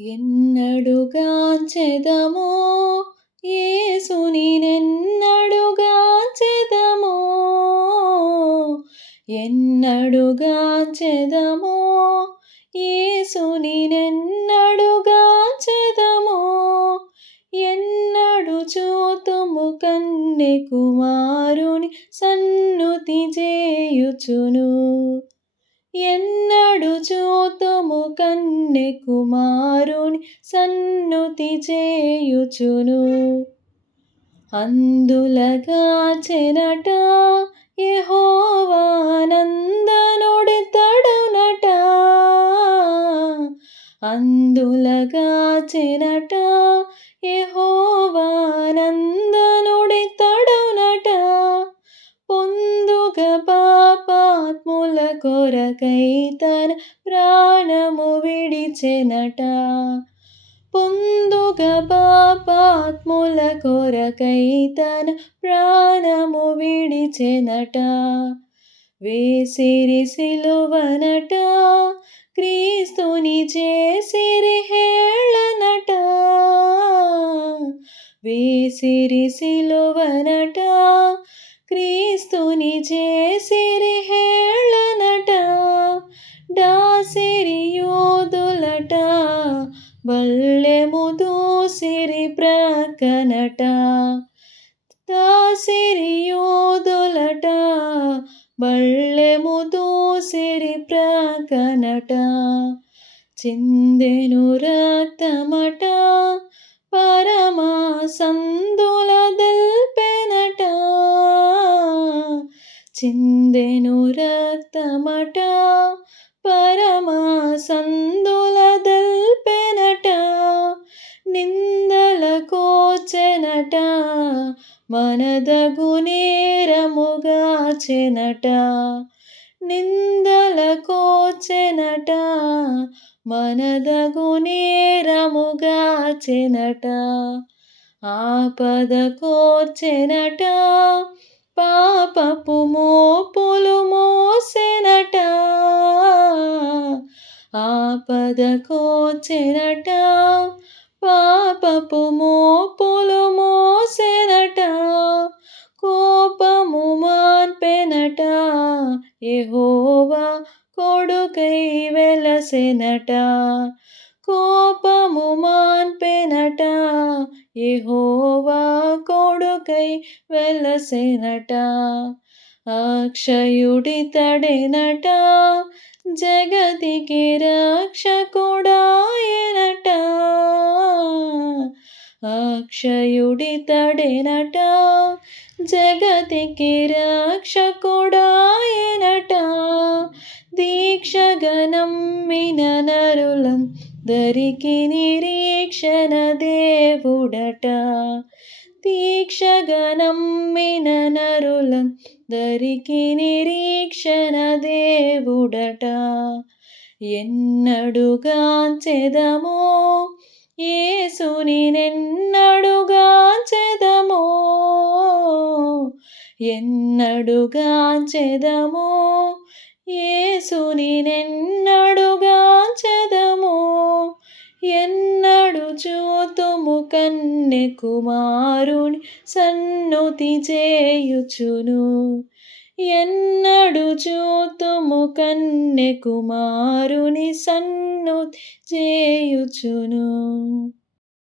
ఎన్నడుగాంచెదమో యేసుని నెన్నడుగాంచెదమో ఎన్నడుగాంచెదమో యేసుని నెన్నడుగాంచెదమో ఎన్నడు చూతుము కన్నె కుమారుని సన్నుతి చేయుచును ఎన్నడు చూతుము కన్నె కుమారుని సన్నుతి చేయుచును అందులగాచెనట యెహోవా నందనుడితడునట అందులగాచెనట యెహోవా నందనుడితడునట పొందుగ పాపాత్ముల కొరకై తన ప్రాణము విడిచెనట పొందుగ పాపాత్ముల కొరకై తన ప్రాణము విడిచెనట వేసిరి సిలువనట క్రీస్తుని చేసిరి హేళనట వేసిరి సిలువనట క్రీస్తుని చేసిరి హేళనట డాసిరి యోధులట బల్లెము దూసిరి ప్రక్కనట దాసిరి యోధులట బల్లెము దూసిరి ప్రక్కనట చిందెను రక్తమట పరమా సందుల దల్పెనట చిందెను రక్తమట పరమా సందుల దల్పెనట నిందల కోచెనట మనదగు నేరముగాచెనట నిందల కోచెనట మనదగు నేరముగాచెనట ఆపద కోర్చెనట పాపపు మోపులు మోసెనట ఆపద కోర్చెనట పాపపు మోపులు మోసెనట కోపము మాన్పెనట యెహోవా కొడుకై వెలసెనట కోపము మాన్పెనట యెహోవా కొడుకై వెలసెనట అక్షయుడితడెనట జగతికి రక్షకుడాయెనట అక్షయుడితడెనట జగతికి రక్షకుడాయెనట దీక్షగనమ్మిన నరులందరికి నిరీక్షణ దేవుడట దీక్షగనమ్మిన నరులందరికి నిరీక్షణ దేవుడట ఎన్నడుగాంచెదమో యేసుని నెన్నడుగాంచెదమో ఎన్నడుగాంచెదమో యేసుని నెన్నడుగాంచెదమో ఎన్నడు చూతుము కన్నె కుమారుని సన్నుతి చేయుచును ఎన్నడు చూతుము కన్నె కుమారుని సన్నుతి చేయుచును